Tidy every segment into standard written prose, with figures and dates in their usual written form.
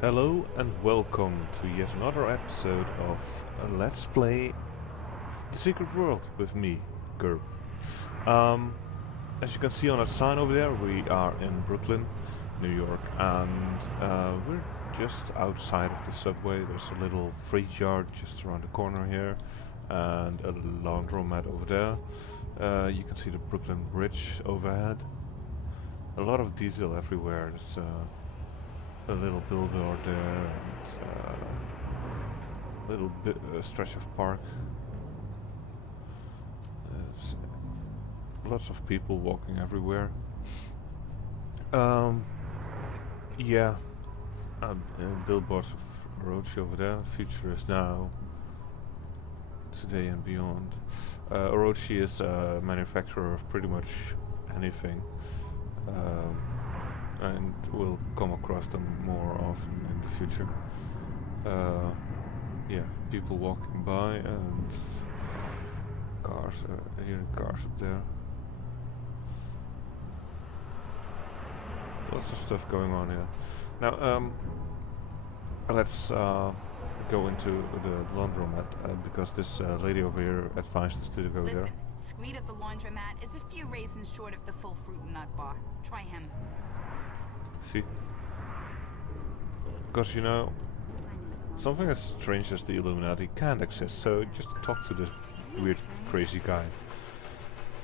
Hello and welcome to yet another episode of Let's Play The Secret World with me, Gerb. As you can see on that sign over there, we are in Brooklyn, New York, and we're just outside of the subway. There's a little freight yard just around the corner here, and a laundromat over there. You can see the Brooklyn Bridge overhead. A lot of detail everywhere. There's a little billboard there and a little bit stretch of park. There's lots of people walking everywhere. Yeah, billboards of Orochi over there. Future is now, today and beyond. Orochi is a manufacturer of pretty much anything. And we'll come across them more often in the future. Yeah, people walking by and cars, hearing cars up there. Lots of stuff going on here. Now, let's go into the laundromat because this lady over here advised us to go there. Listen, Squeed at the laundromat is a few raisins short of the full fruit and nut bar. Try him. See? Because, you know, something as strange as the Illuminati can't exist, so just talk to this weird, crazy guy.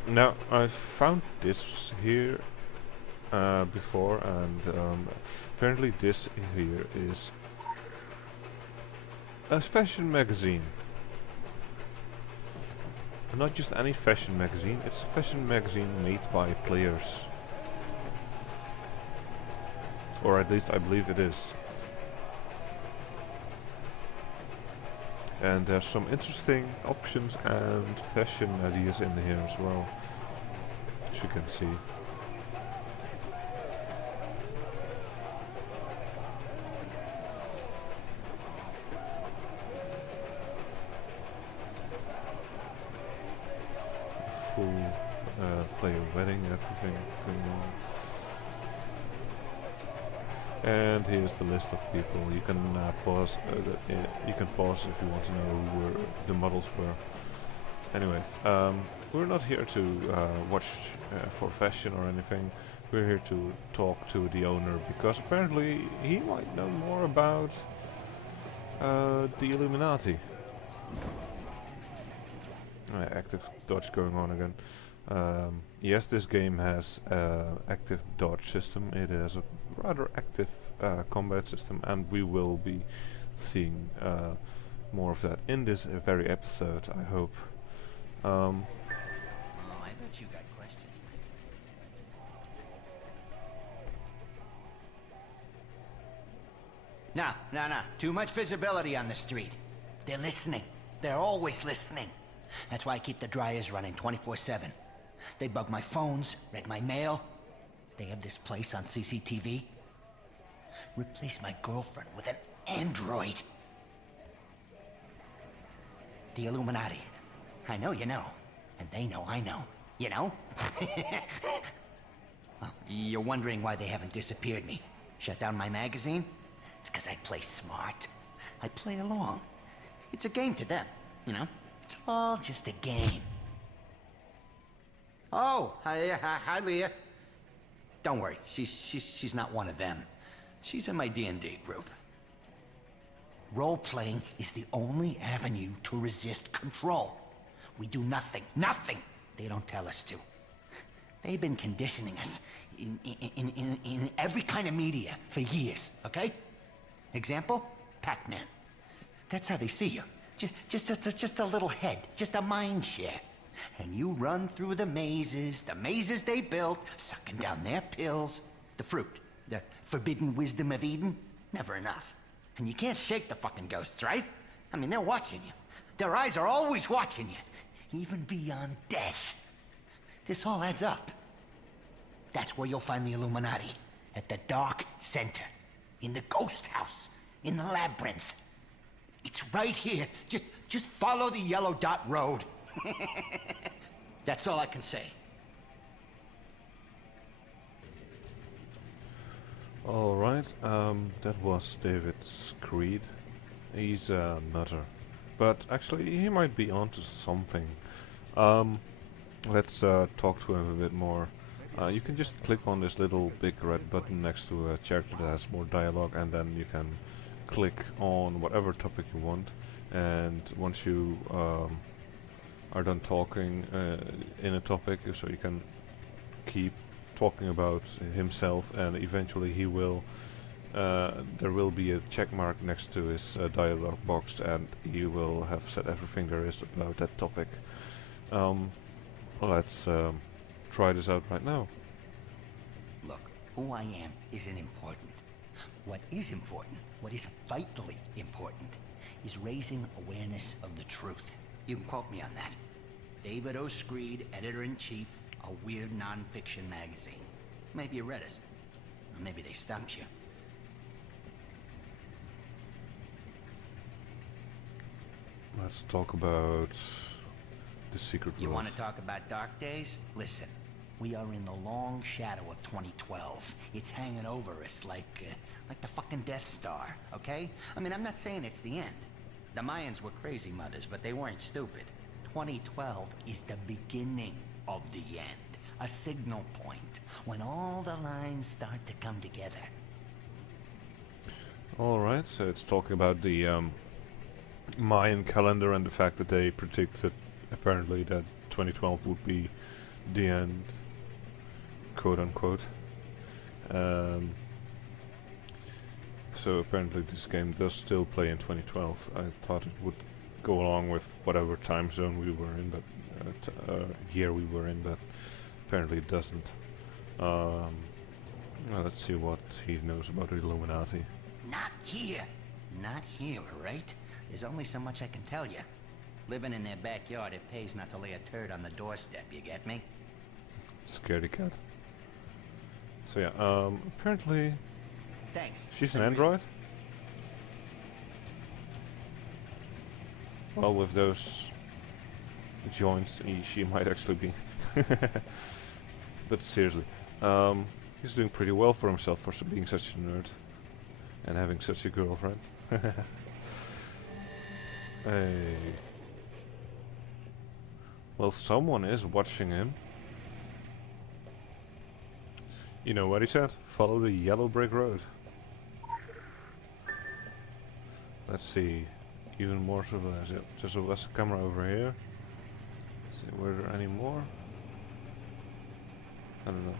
Now, I found this here before, and apparently this here is a fashion magazine. Not just any fashion magazine, it's a fashion magazine made by players. Or at least I believe it is. And there's some interesting options and fashion ideas in here as well, as you can see. Full player wedding, everything going on. And here's the list of people. You can pause. You can pause if you want to know who the models were. Anyways, we're not here to watch for fashion or anything. We're here to talk to the owner because apparently he might know more about the Illuminati. Active dodge going on again. Yes, this game has active dodge system. It has a rather active combat system, and we will be seeing more of that in this very episode, I hope. Oh, I bet you got questions. No. Too much visibility on the street. They're listening. They're always listening. That's why I keep the dryers running 24/7. They bug my phones, read my mail. They have this place on CCTV. Replace my girlfriend with an android. The Illuminati. I know you know. And they know I know. You know? Well, you're wondering why they haven't disappeared me. Shut down my magazine? It's because I play smart. I play along. It's a game to them, you know? It's all just a game. Oh, hi, Leah. Don't worry, she's not one of them. She's in my D&D group. Role-playing is the only avenue to resist control. We do nothing they don't tell us to. They've been conditioning us in every kind of media for years, okay? Example, Pac-Man. That's how they see you. Just a little head, just a mind share. And you run through the mazes they built, sucking down their pills. The fruit, the forbidden wisdom of Eden, never enough. And you can't shake the fucking ghosts, right? I mean, they're watching you. Their eyes are always watching you, even beyond death. This all adds up. That's where you'll find the Illuminati, at the dark center, in the ghost house, in the labyrinth. It's right here. Just follow the yellow dot road. That's all I can say. Alright, that was David Screed. He's a nutter. But actually, he might be onto something. Um, let's talk to him a bit more. You can just click on this little big red button next to a character that has more dialogue, and then you can click on whatever topic you want. And once you are done talking in a topic, so you can keep talking about himself, and eventually he will there will be a check mark next to his dialog box, and he will have said everything there is about that topic. Let's try this out right now. Look, who I am isn't important. What is important, what is vitally important, is raising awareness of the truth. You can quote me on that. David O. Screed, editor-in-chief, a weird non-fiction magazine. Maybe you read us. Or maybe they stumped you. Let's talk about the secret You rules. want to talk about dark days? Listen, we are in the long shadow of 2012. It's hanging over us like the fucking Death Star, okay? I mean, I'm not saying it's the end. The Mayans were crazy mothers, but they weren't stupid. 2012 is the beginning of the end. A signal point, when all the lines start to come together. Alright, so it's talking about the Mayan calendar and the fact that they predicted apparently that 2012 would be the end, quote unquote. So apparently this game does still play in 2012. I thought it would go along with whatever time zone we were in, but year we were in, but apparently it doesn't. Well, let's see what he knows about the Illuminati. Not here. Not here, right? There's only so much I can tell you. Living in their backyard, it pays not to lay a turd on the doorstep, you get me? Scaredy cat. So yeah, apparently Thanks. she's an android? Well, with those joints, she might actually be. But seriously, he's doing pretty well for himself for being such a nerd. And having such a girlfriend. Hey. Well, someone is watching him. You know what he said? Follow the yellow brick road. Let's see. Even more surveillance. Yep. There's a camera over here. Let's see, were there any more? I don't know.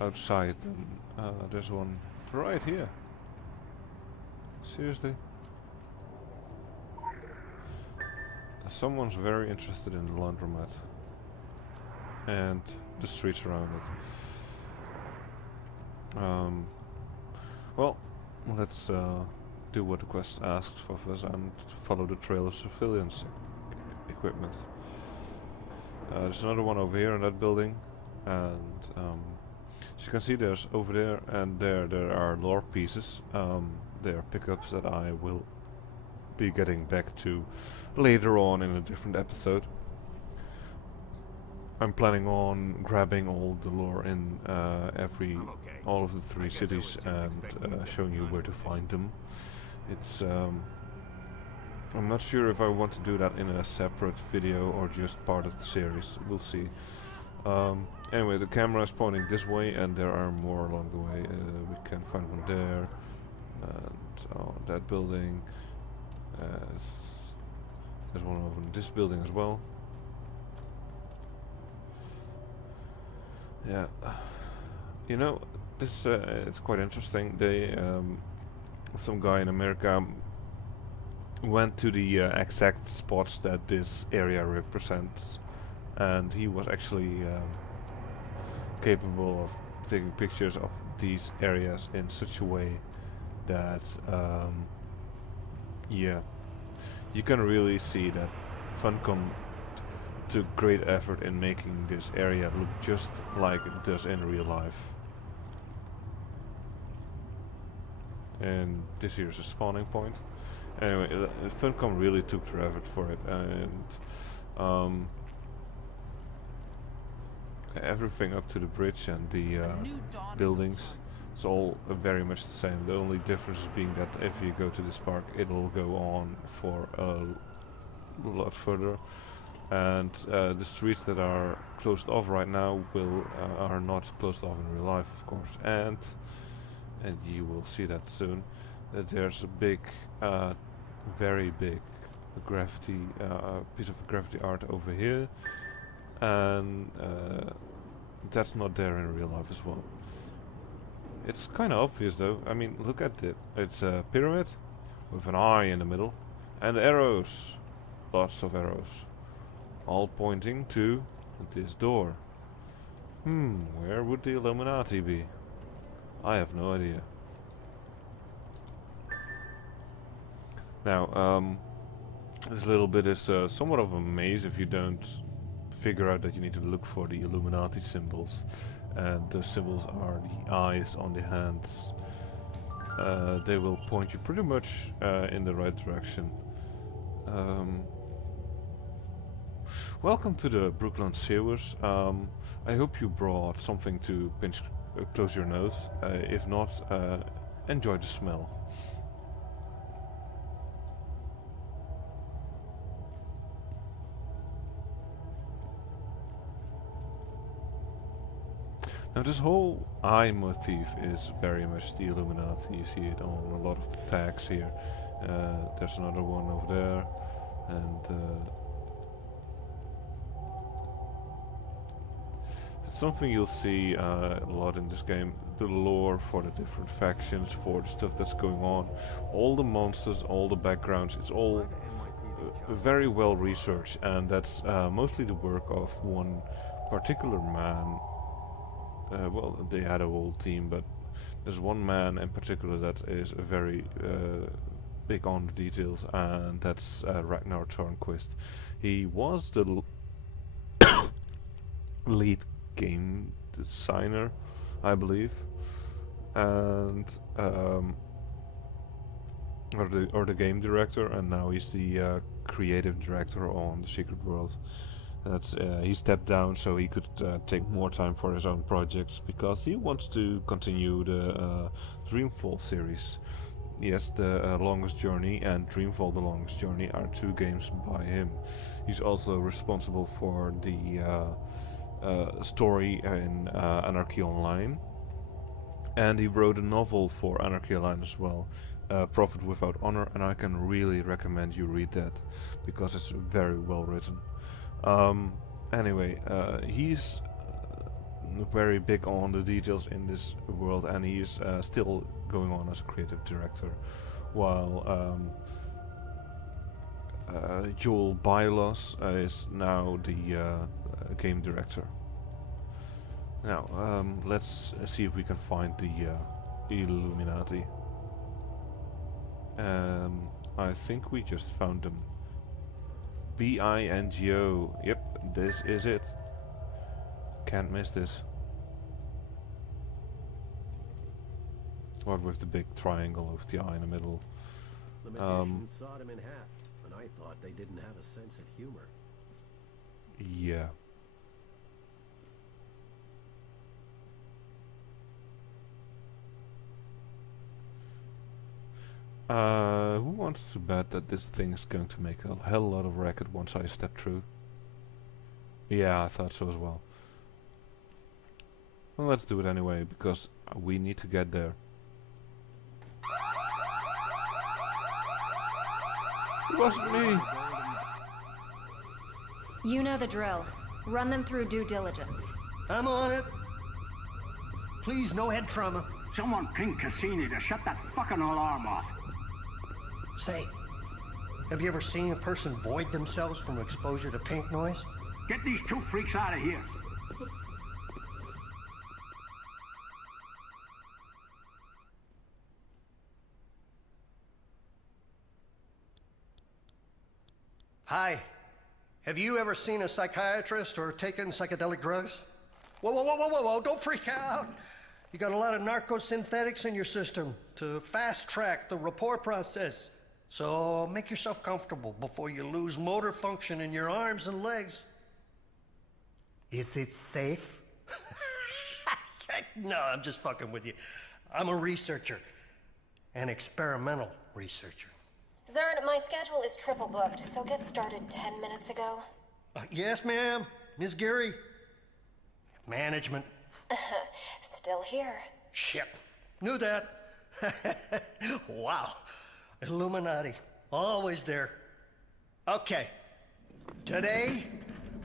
Outside, there's one right here. Seriously? Someone's very interested in the laundromat and the streets around it. Well, let's do what the quest asks of us and follow the trail of surveillance equipment. There's another one over here in that building, and as you can see, there's over there and there are lore pieces. There are pickups that I will be getting back to later on in a different episode. I'm planning on grabbing all the lore in all of the 3 cities and showing you where to find them. It's I'm not sure if I want to do that in a separate video or just part of the series. We'll see. Anyway, the camera is pointing this way, and there are more along the way. We can find one there, and that building. There's one over in this building as well. Yeah, you know, this it's quite interesting. They some guy in America went to the exact spots that this area represents, and he was actually capable of taking pictures of these areas in such a way that yeah, you can really see that Funcom took great effort in making this area look just like it does in real life. And this here is a spawning point. Anyway, Funcom really took their effort for it, and everything up to the bridge and the buildings It's all very much the same. The only difference being that if you go to this park, it'll go on for a lot further, and the streets that are closed off right now are not closed off in real life, of course, and you will see that soon. That there's a big, very big graffiti piece of graffiti art over here, and that's not there in real life as well. It's kind of obvious though. I mean, look at it. It's a pyramid with an eye in the middle and arrows. Lots of arrows. All pointing to this door. Where would the Illuminati be? I have no idea. Now, this little bit is somewhat of a maze if you don't figure out that you need to look for the Illuminati symbols. And those symbols are the eyes on the hands. They will point you pretty much in the right direction. Welcome to the Brooklyn sewers. I hope you brought something to pinch close your nose. If not, enjoy the smell. Now this whole eye motif is very much the Illuminati. You see it on a lot of the tags here. There's another one over there, and it's something you'll see a lot in this game. The lore for the different factions, for the stuff that's going on, all the monsters, all the backgrounds. It's all very well researched, and that's mostly the work of one particular man. Well, they had a whole team, but there's one man in particular that is very big on the details, and that's Ragnar Törnqvist. He was the lead game designer, I believe, and or the game director, and now he's the creative director on The Secret World. That's he stepped down so he could take more time for his own projects, because he wants to continue the Dreamfall series. Yes, the Longest Journey and Dreamfall: The Longest Journey are two games by him. He's also responsible for the story in Anarchy Online, and he wrote a novel for Anarchy Online as well, Profit Without Honor, and I can really recommend you read that because it's very well written. Anyway, he's very big on the details in this world, and he's still going on as a creative director, while Joel Bylos is now the game director. Now, let's see if we can find the Illuminati. I think we just found them. B-I-N-G-O. Yep, this is it. Can't miss this. What with the big triangle with the eye in the middle. The magician sawed him in half, and I thought they didn't have a sense of humor. Yeah. Who wants to bet that this thing's going to make a hell lot of racket once I step through? Yeah, I thought so as well. Well, let's do it anyway, because we need to get there. It wasn't me! You know the drill. Run them through due diligence. I'm on it. Please, no head trauma. Someone ping Cassini to shut that fucking alarm off. Say, have you ever seen a person void themselves from exposure to pink noise? Get these two freaks out of here. Hi. Have you ever seen a psychiatrist or taken psychedelic drugs? Whoa, whoa, whoa, whoa, whoa, whoa, don't freak out. You got a lot of narcosynthetics in your system to fast track the rapport process. So make yourself comfortable before you lose motor function in your arms and legs. Is it safe? No, I'm just fucking with you. I'm a researcher. An experimental researcher. Zern, my schedule is triple booked, so get started 10 minutes ago. Yes, ma'am. Miss Geary. Management. Still here. Shit. Knew that. Wow. Illuminati. Always there. Okay. Today,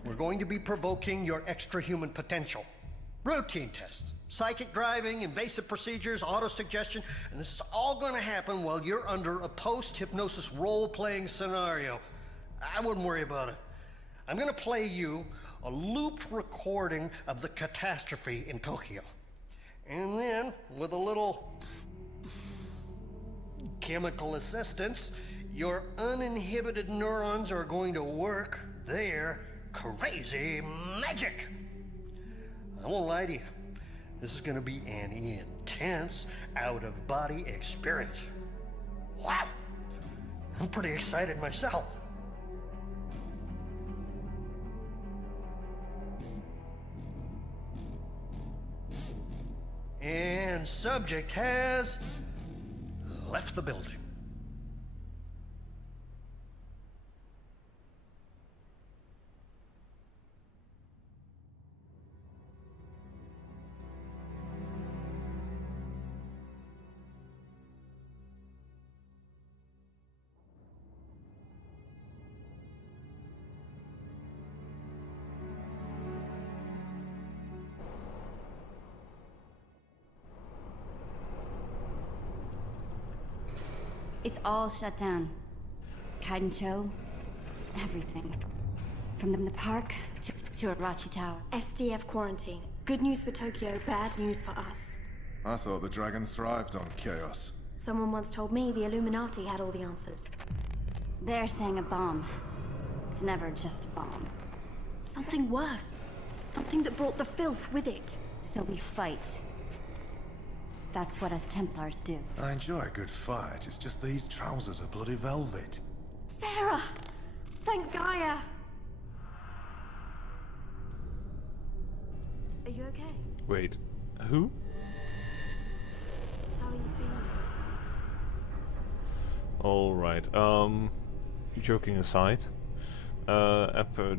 we're going to be provoking your extra-human potential. Routine tests. Psychic driving, invasive procedures, auto-suggestion, and this is all going to happen while you're under a post-hypnosis role-playing scenario. I wouldn't worry about it. I'm going to play you a looped recording of the catastrophe in Tokyo. And then, with a little chemical assistance, your uninhibited neurons are going to work their crazy magic. I won't lie to you. This is going to be an intense, out-of-body experience. Wow! I'm pretty excited myself. And subject has left the building. It's all shut down. Kaidencho, everything. From the park to Arachi Tower. SDF quarantine. Good news for Tokyo, bad news for us. I thought the dragons thrived on chaos. Someone once told me the Illuminati had all the answers. They're saying a bomb. It's never just a bomb. Something worse. Something that brought the filth with it. So we fight. That's what us Templars do. I enjoy a good fight, it's just these trousers are bloody velvet. Sarah! Thank Gaia! Are you okay? Wait, who? How are you feeling? Alright, joking aside,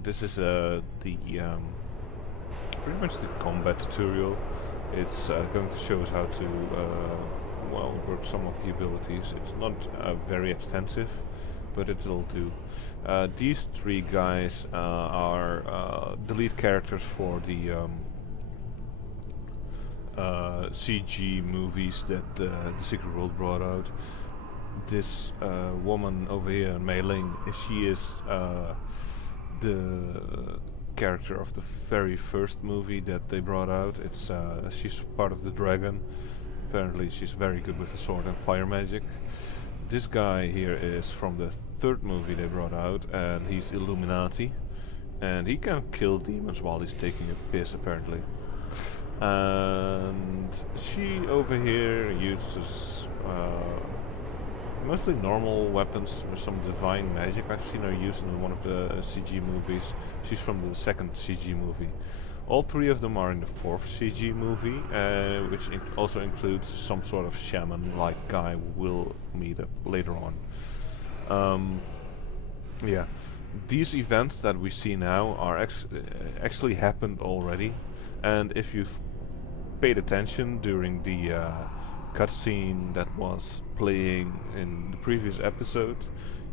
this is pretty much the combat tutorial. It's going to show us how to, well, work some of the abilities. It's not very extensive, but it'll do. These three guys are the lead characters for the CG movies that the Secret World brought out. This woman over here, Mei Ling, she is the character of the very first movie that they brought out. It's she's part of the dragon. Apparently she's very good with the sword and fire magic. This guy here is from the third movie they brought out, and he's Illuminati, and he can kill demons while he's taking a piss apparently. And she over here uses mostly normal weapons with some divine magic. I've seen her use in one of the CG movies. She's from the second CG movie. All three of them are in the fourth CG movie, which also includes some sort of shaman-like guy we'll meet up later on. Yeah, these events that we see now are actually happened already, and if you've paid attention during the cutscene that was playing in the previous episode,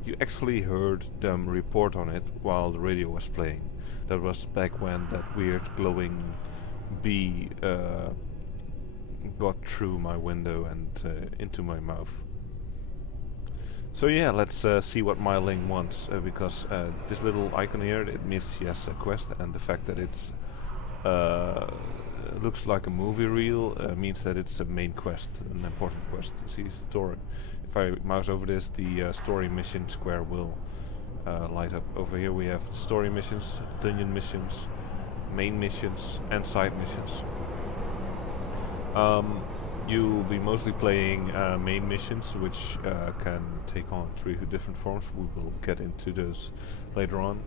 you actually heard them report on it while the radio was playing. That was back when that weird glowing bee got through my window and into my mouth. So yeah, let's see what Mei Ling wants, because this little icon here, it means she has a quest, and the fact that it's looks like a movie reel means that it's a main quest, an important quest. See, story. If I mouse over this, the story mission square will light up. Over here we have story missions, dungeon missions, main missions, and side missions. You'll be mostly playing main missions, which can take on 3 different forms. We will get into those later on.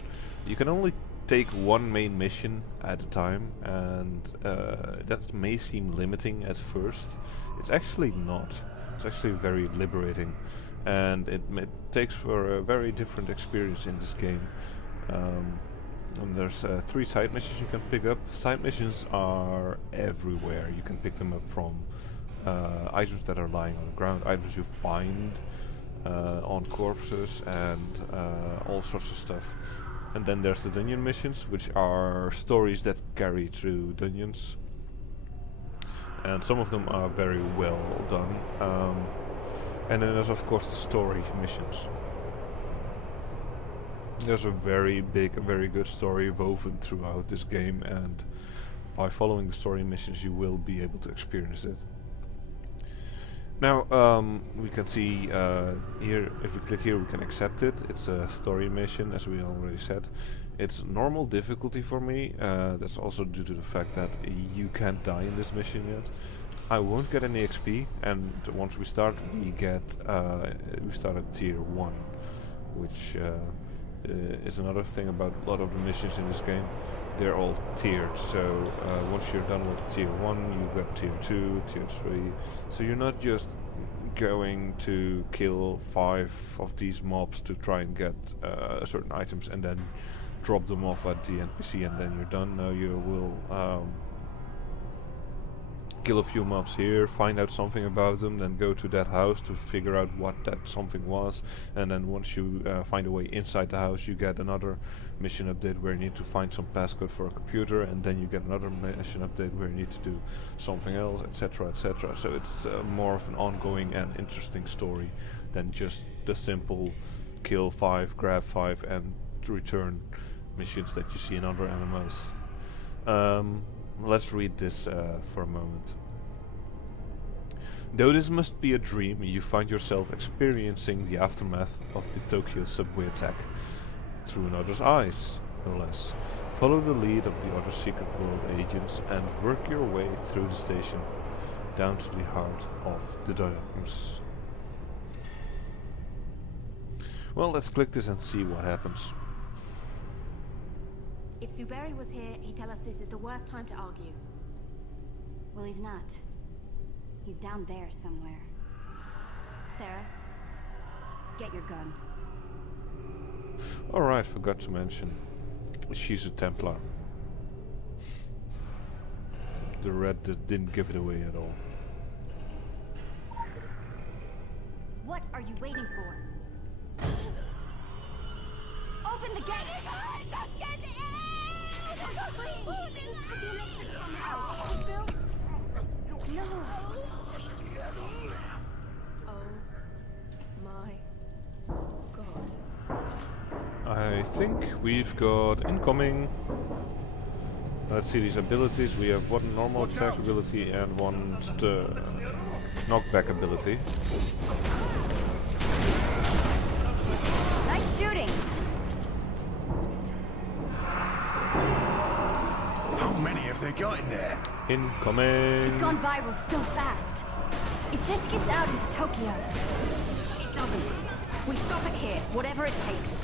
You can only take one main mission at a time, and that may seem limiting at first. It's actually not. It's actually very liberating, and it takes for a very different experience in this game. And there's 3 side missions you can pick up. Side missions are everywhere. You can pick them up from items that are lying on the ground, items you find on corpses, and all sorts of stuff. And then there's the dungeon missions, which are stories that carry through dungeons. And some of them are very well done. And then there's of course the story missions. There's a very big, very good story woven throughout this game, and by following the story missions you will be able to experience it. Now we can see here, if we click here we can accept it. It's a story mission, as we already said. It's normal difficulty for me. That's also due to the fact that you can't die in this mission yet. I won't get any XP, and once we start we start at tier 1, which is another thing about a lot of the missions in this game. They're all tiered, so once you're done with tier 1 you got tier 2, tier 3, so you're not just going to kill 5 of these mobs to try and get certain items and then drop them off at the NPC and then you're done. No, you will kill a few mobs here, find out something about them, then go to that house to figure out what that something was, and then once you find a way inside the house you get another mission update where you need to find some passcode for a computer, and then you get another mission update where you need to do something else, etc, etc. So it's more of an ongoing and interesting story than just the simple kill 5, grab 5 and return missions that you see in other MMOs. Let's read this for a moment. Though this must be a dream, you find yourself experiencing the aftermath of the Tokyo subway attack through another's eyes, no less. Follow the lead of the other Secret World agents and work your way through the station, down to the heart of the darkness. Well, let's click this and see what happens. If Zuberi was here, he'd tell us this is the worst time to argue. Well, he's not. He's down there somewhere. Sarah, get your gun. Alright, forgot to mention. She's a Templar. The red didn't give it away at all. What are you waiting for? Open the gate! Just get No! Oh my god. I think we've got incoming. Let's see these abilities. We have one normal attack ability and one knockback ability. Nice shooting! How many have they got in there? Incoming! It's gone viral so fast. If this gets out into Tokyo... It doesn't. We stop it here, whatever it takes.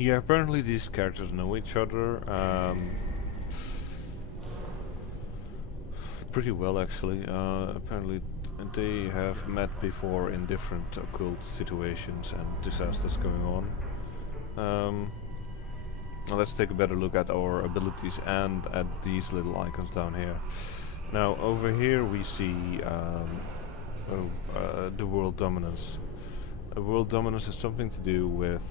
Yeah, apparently these characters know each other pretty well, actually. Apparently they have met before in different occult situations and disasters going on. Now let's take a better look at our abilities and at these little icons down here. Now over here we see the world dominance. World dominance has something to do with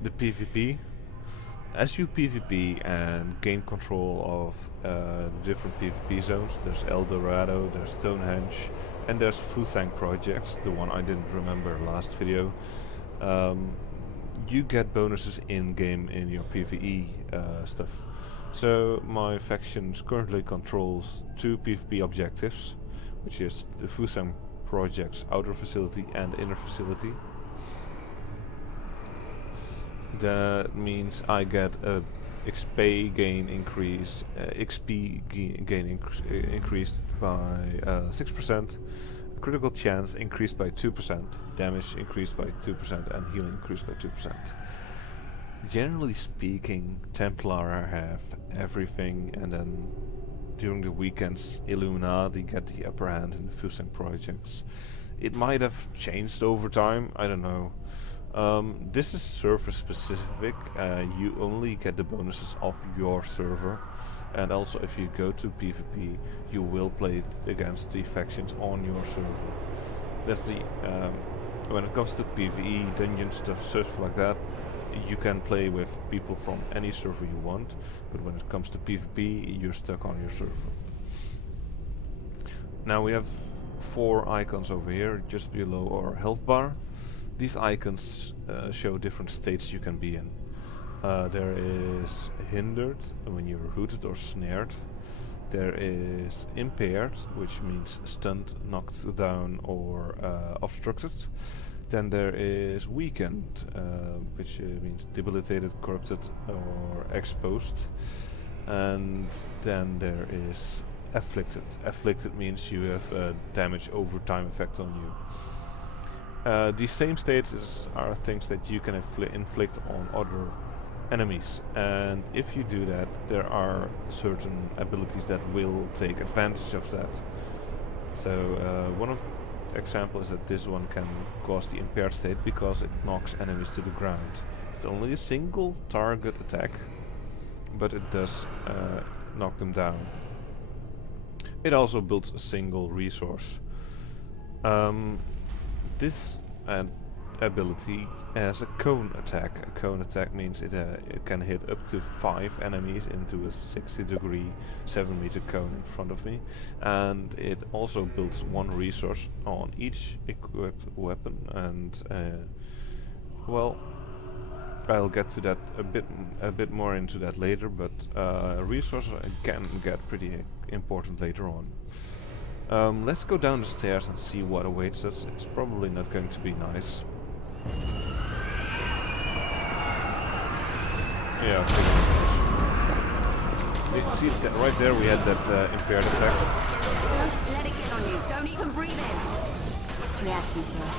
the PvP, as you PvP and gain control of the different PvP zones, there's El Dorado, there's Stonehenge, and there's Funcom projects, the one I didn't remember last video. You get bonuses in-game in your PvE stuff. So my faction currently controls 2 PvP objectives, which is the Funcom project's outer facility and inner facility. That means I get a XP gain increase, increased by 6%, critical chance increased by 2%, damage increased by 2%, and healing increased by 2%. Generally speaking, Templar have everything, and then during the weekends, Illuminati get the upper hand in the Funcom projects. It might have changed over time, I don't know. This is server specific. You only get the bonuses of your server, and also if you go to PvP, you will play it against the factions on your server. That's the when it comes to PvE, dungeon stuff like that, you can play with people from any server you want, but when it comes to PvP, you're stuck on your server. Now we have 4 icons over here, just below our health bar. These icons show different states you can be in. There is hindered, when you're hooted or snared. There is impaired, which means stunned, knocked down, or obstructed. Then there is weakened, which means debilitated, corrupted, or exposed. And then there is afflicted. Afflicted means you have a damage over time effect on you. These same states are things that you can inflict on other enemies, and if you do that, there are certain abilities that will take advantage of that. So one of the examples is that this one can cause the impaired state because it knocks enemies to the ground. It's only a single target attack, but it does knock them down. It also builds a single resource. This ability has a cone attack. A cone attack means it can hit up to 5 enemies into a 60-degree 7-meter cone in front of me, and it also builds 1 resource on each equipped weapon. And well, I'll get to that a bit more into that later, but resources can get pretty important later on. Let's go down the stairs and see what awaits us. It's probably not going to be nice. Yeah, see that right there we had that impaired attack. Don't let it get on you. Don't even breathe in. It's reacting to us.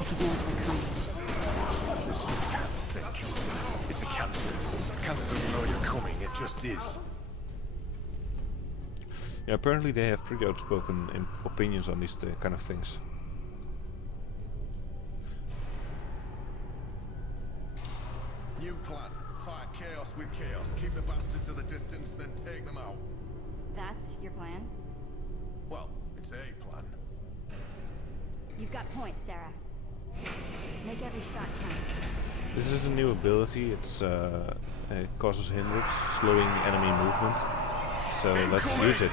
If it knows we're coming. Listen, you can't think. It's a cancer. Cancer doesn't know you're coming, it just is. Yeah, apparently they have pretty outspoken opinions on these kind of things. New plan. Fight chaos with chaos. Keep the bastards at a distance, then take them out. That's your plan? Well, it's a plan. You've got points, Sarah. Make every shot count. This is a new ability. It causes hindrance, slowing enemy movement. So let's use it.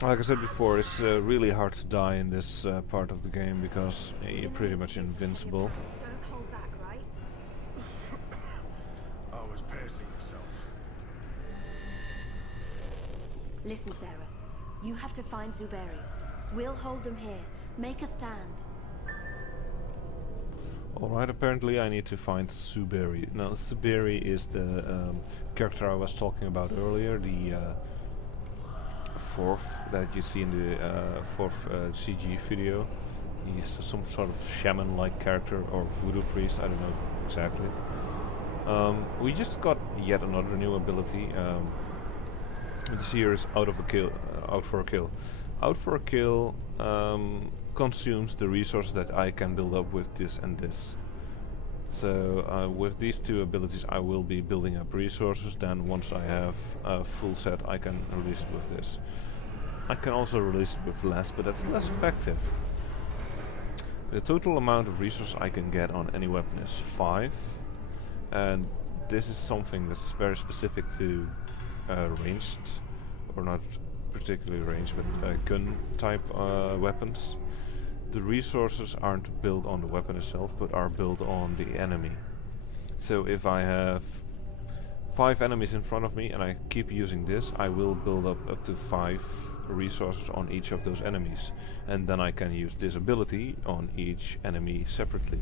Like I said before, it's really hard to die in this part of the game because you're pretty much invincible. Don't hold back, right? I was pacing myself. Listen, Sarah. You have to find Zuberi. We'll hold them here. Make a stand. Alright, apparently I need to find Zuberi. Now, Zuberi is the character I was talking about earlier, the fourth that you see in the fourth CG video. He's some sort of shaman-like character or voodoo priest. I don't know exactly. We just got yet another new ability. This here is out for a kill. Out for a kill consumes the resources that I can build up with this and this. So with these two abilities I will be building up resources. Then once I have a full set I can release it with this. I can also release it with less, but that's less effective. The total amount of resources I can get on any weapon is 5. And this is something that's very specific to ranged, or not particularly ranged, but gun type weapons. The resources aren't built on the weapon itself, but are built on the enemy. So if I have 5 enemies in front of me and I keep using this, I will build up to 5 resources on each of those enemies. And then I can use this ability on each enemy separately.